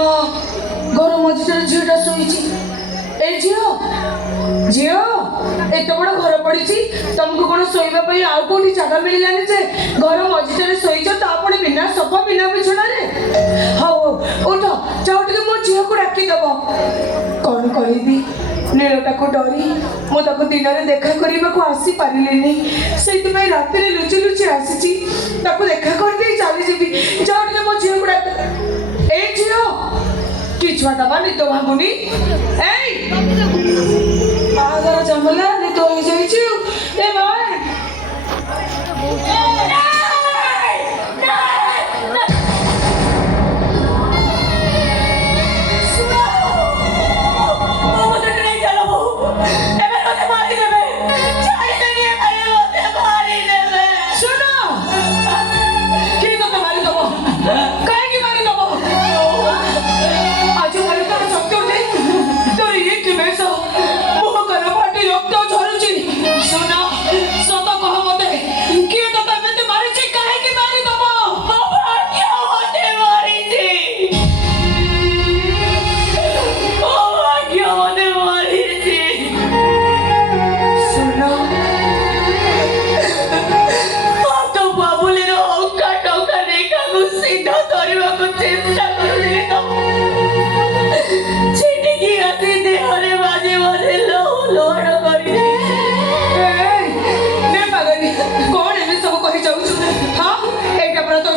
घर मझे झीटा शोची झील झील एत बड़ घर पड़ी तुमको कौन शोवाई आउ कौटी जगह मिलानी जे घर मझे शोच तो बिना सफा बिना बिछड़ा हाँ उठ जाओ टे मो झील को डाकिदेव कौन करी नीलटा को डरी मुझे दिन में देखा करने को आसी पारे से रात लुचि लुचि आसी देखा कर चली जी जाओ टे मो झील को डाक ए झील कि छुआटा बा निद भांगुनी बाहर जमला निद हो जाए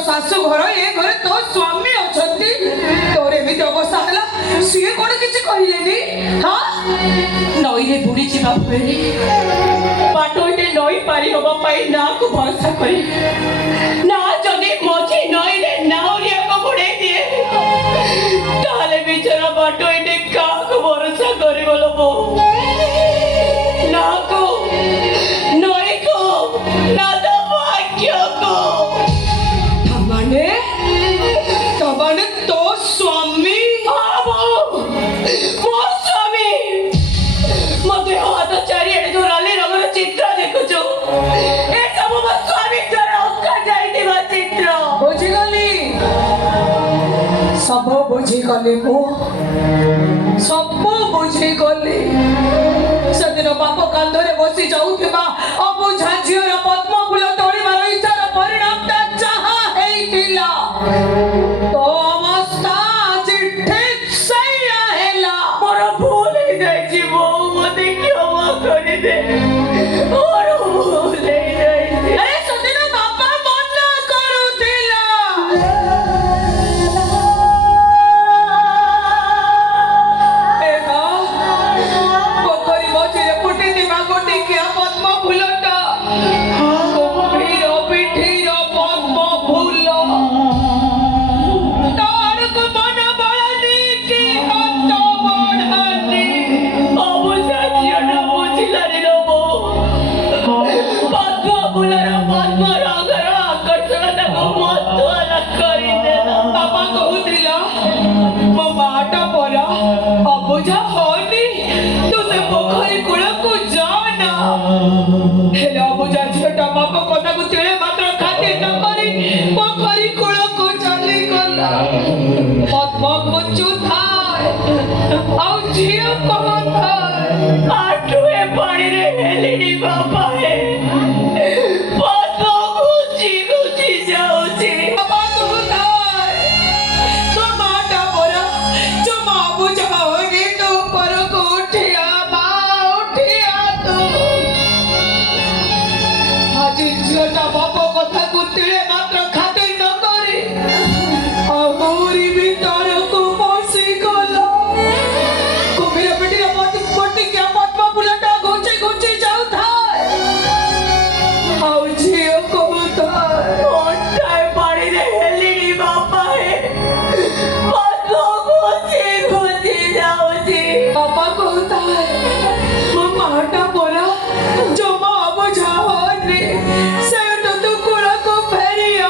शाशु घर ये घर तो स्वामी अच्छा तोर एमती अवस्था है सी कौन किसी कहले हाँ नई रे बुड़ी जावा बाटे नई पारी हाँपाई ना को भरोसा कर ना जदि मझी नई रे नाउरिया को बुड़े दिए ताले बिचरा बाटे क्या भरोसा कर ना को नई को ना तो भाग्य को तबाने तो स्वामी मो स्वामी मते हाथ चारिए धराले रंगर चित्र देखुछु ए सब मो स्वामी जरा उका जाइदिबा चित्र बुझी गली सब बुझी गली मो सब बुझी गली सदिन बाप कांधरे बसी जाउथिबा अबुझा झियर पद्म फूल तोड़िबार इच्छार परिणाम ता चाहा हेइतिला तो अवस्था ठीक सही आएला मोर भूल ही जाई छी वो मते क्षमा कर दे और भूल ही जाई छी अरे सदिन बापा मना करूतिला ए ना पोखरी मझे फुटी दिमा गोटी क्या पद्म फूलटा गंभीर पिठीर पद्म फूल अबुझा होनी तुझे पोखरी कूल को जाना हेले अबुझा झीटा बाप कथा को तेरे मात्र खातिर न करी पोखरी कूल को चली गला पद्म को चुथाए आउ झील को थाए आठुए पानी रे हेलिनी बापा है पद्म गुची गुची जाउची बाबा तू थाए तो माटा बोरा जमा बुझा बाप कथा को तिले मात्र खातिर न करे अगोरी भीतर को पसी गला कुमिर पेटी पटी क्या पद्म फूलटा घोचे घोचे जाउ थाए आउ झियो को थाए ओटाय पाड़ी रे हेलिनी बापा है पद्म घोचे घोचे जाउ जी बापा को थाए मो माटा बोला जमा बुझाने से तो तू कुड़ा को फेरिया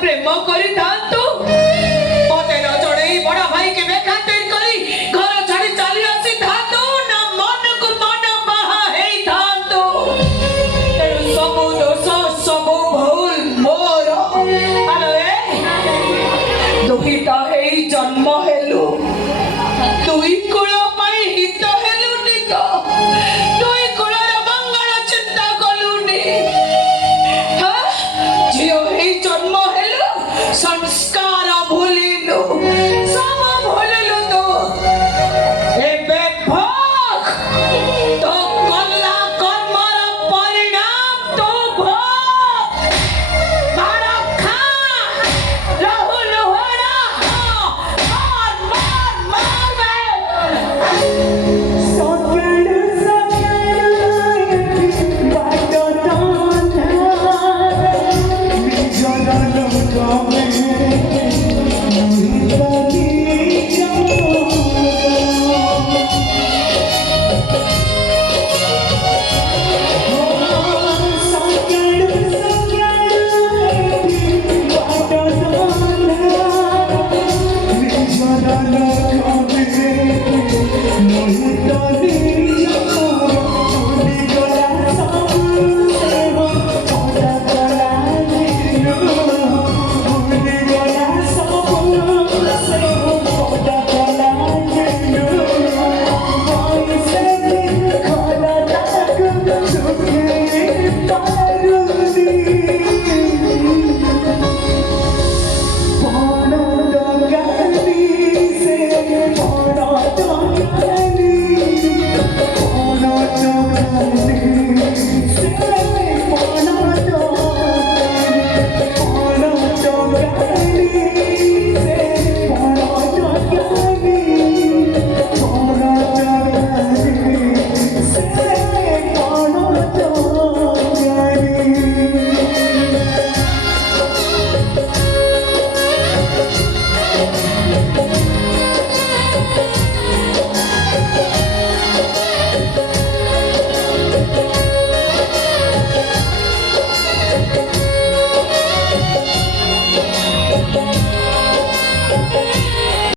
ପ୍ରେମ କରି ତା